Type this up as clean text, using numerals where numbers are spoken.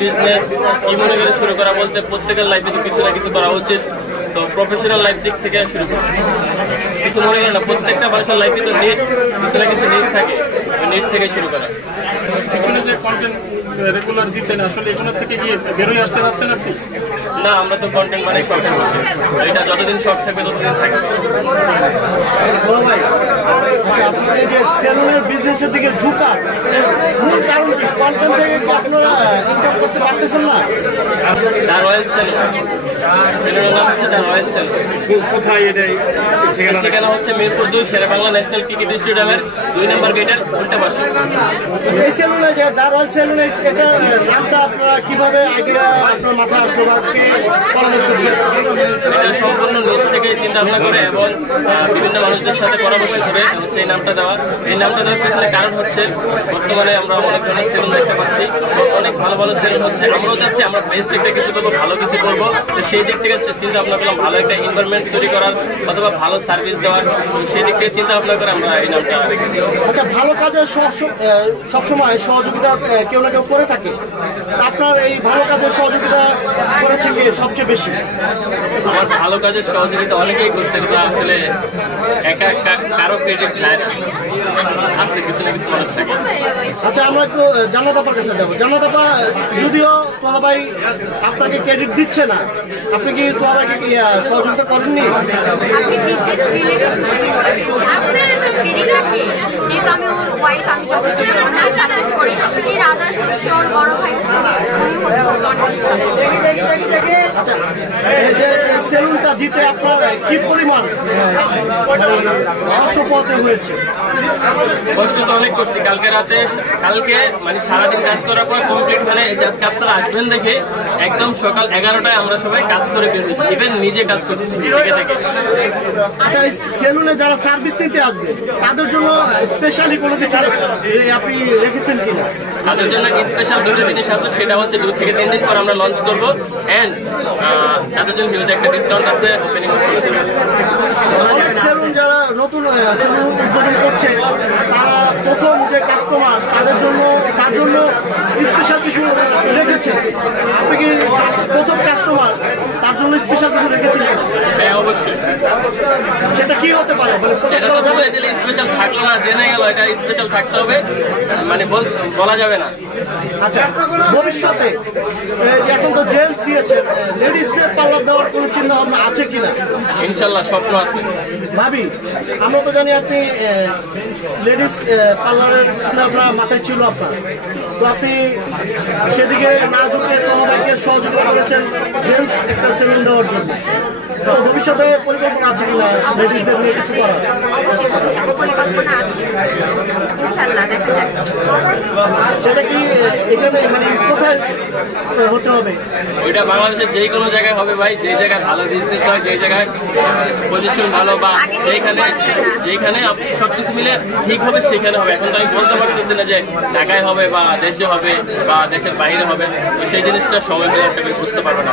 Business কি মনে করে শুরু করা বলতে প্রত্যেকের লাইফে তো কিছু না কিছু করা উচিত। তো প্রফেশনাল লাইফ দিক থেকে শুরু করছি। কিছু মনে করে না, প্রত্যেকটা মানুষের লাইফে তো নিড, কিছু না কিছু নিড থাকে, নিড থেকে শুরু করা। পিছনে যে কন্টেন্ট রেগুলার দিতেন, আসলে এগুলো থেকে গিয়ে বেরোয় আসতে যাচ্ছেন আপনি? না, আমরা তো কন্টেন্ট মানে শখের বসে, এটা যতদিন শখ থাকবে ততদিন থাকবে। এই যে সেলুনের বিজনেসের দিকে ঝুঁকা মূল কারণ কি? কন্টেন্ট থেকে কি আপনারা ইনকাম করতে পারতেছেন না? দ্য রয়্যাল সেলুন, সেলুনের নাম হচ্ছে দ্য রয়্যাল সেলুন। কোথায় এটাই ঠিকানা হচ্ছে মিরপুর 2 শেরেবাংলা ন্যাশনাল ক্রিকেট স্টেডিয়ামের 2 নম্বর গেটের উল্টা পাশে। এই সেলুনে যে দ্য রয়্যাল সেলুন, এটার নামটা আপনারা কিভাবে আইডিয়া আপনার মাথায় আসলো বা কে পরামর্শ দিলেন? এটা সম্পূর্ণ নিজ থেকে চিন্তা ভাবনা করে এবং বিভিন্ন মানুষদের সাথে পরামর্শ করে হচ্ছে এই নামটা দেওয়া। এই নামটা দেওয়ার পিছনে কারণ হচ্ছে বর্তমানে আমরা অনেক ধরনের সেলুন দেখতে পাচ্ছি, অনেক ভালো ভালো সেলুন হচ্ছে। আমরাও চাচ্ছি আমরা বেস্ট থেকে কিছু করবো, ভালো কিছু করবো। তো সেই দিক থেকে চিন্তা ভাবনা করলাম ভালো একটা এনভায়রনমেন্ট তৈরি করার অথবা ভালো সার্ভিস দেওয়ার। সেই দিক থেকে চিন্তা ভাবনা করে আমরা এই নামটা রেখেছি। আচ্ছা, ভালো কাজের সবসময় সহযোগিতা কেউ না কেউ করে থাকে। আপনার এই ভালো কাজের সহযোগিতা করেছে কে সবচেয়ে বেশি? আমার ভালো কাজের সহযোগিতা অনেকেই করছে, কিন্তু আসলে একা কারো ক্রেডিট নেয় না, আছে কিছু না কিছু মানুষ থাকে। আচ্ছা, আমরা একটু জান্নাত আপার কাছে যাবো। জান্নাত আপা, যদিও তোহা ভাই আপনাকে ক্রেডিট দিচ্ছে না, আপনি কি তোহা ভাইকে সহযোগিতা করেননি? আচ্ছা, এই যে সেলুনটা দিতে আপনার কি পরিমাণ কষ্ট পোহাতে হয়েছে? কষ্ট তো অনেক করছি। কালকে মানে সারাদিন কাজ করার পর কমপ্লিট মানে আজকে আপনারা আসবেন দেখে একদম সকাল 11টায় আমরা সবাই কাজ করে বেরোচ্ছি, ইভেন নিজে কাজ করছি থেকে থেকে। আচ্ছা, এই সেলুনে যারা সার্ভিস নিতে আসবে তাদের জন্য স্পেশালি কোনো কিছু আপনি রেখেছেন কিনা? তাদের জন্য স্পেশাল দুটো জিনিস আছে, সেটা হচ্ছে 2 থেকে 3 দিন পর আমরা লঞ্চ করবো। অ্যান্ড তাদের জন্য হিউজ একটা ডিসকাউন্ট আছে ওপেনিং করে দেবো। অনেক সেলুন যারা নতুন সেলুন উদ্বোধন করছে, তারা প্রথম যে কাস্টমার তার জন্য স্পেশাল কিছু রেখেছে। আপনি কি প্রথম কাস্টমার, তার জন্য স্পেশাল কিছু রেখেছেন? হ্যাঁ, অবশ্যই। সেটা কি হতে পারে? সেটা তো বলে দিলে স্পেশাল থাকলো না, জেনে গেল এটা স্পেশাল থাকতে হবে, মানে বলা যাবে না। আচ্ছা, ভবিষ্যতে এখন তো জেন্টস দিয়েছেন, লেডিসদের পার্লার দেওয়ার কোনো চিন্তা ভাবনা আছে কিনা? ইনশাল্লাহ স্বপ্ন আছে। ভাবি, আমরা তো জানি আপনি লেডিস পার্লারের চিন্তা ভাবনা মাথায় ছিল আপনার, তো আপনি সেদিকে না ঝুঁকে তোহাকে সহযোগিতা করেছেন জেন্টস একটা সেলুন দেওয়ার জন্য। তো ভবিষ্যতে পরিকল্পনা আছে কিনা লেডিসদের নিয়ে কিছু করার? সেটা কি এখানে মানে কোথায় হতে হবে? ওইটা বাংলাদেশের যে কোনো জায়গায় হবে ভাই, যে জায়গায় ভালো বিজনেস হয়, যে জায়গায় পজিশন ভালো বা যেখানে সবকিছু মিলে ঠিক হবে সেখানে হবে। এখন তো আমি বলতে পারতেছি না যে ঢাকায় হবে বা দেশে হবে বা দেশের বাইরে হবে, তো সেই জিনিসটা সময় পেলে সেটা বুঝতে পারবো না।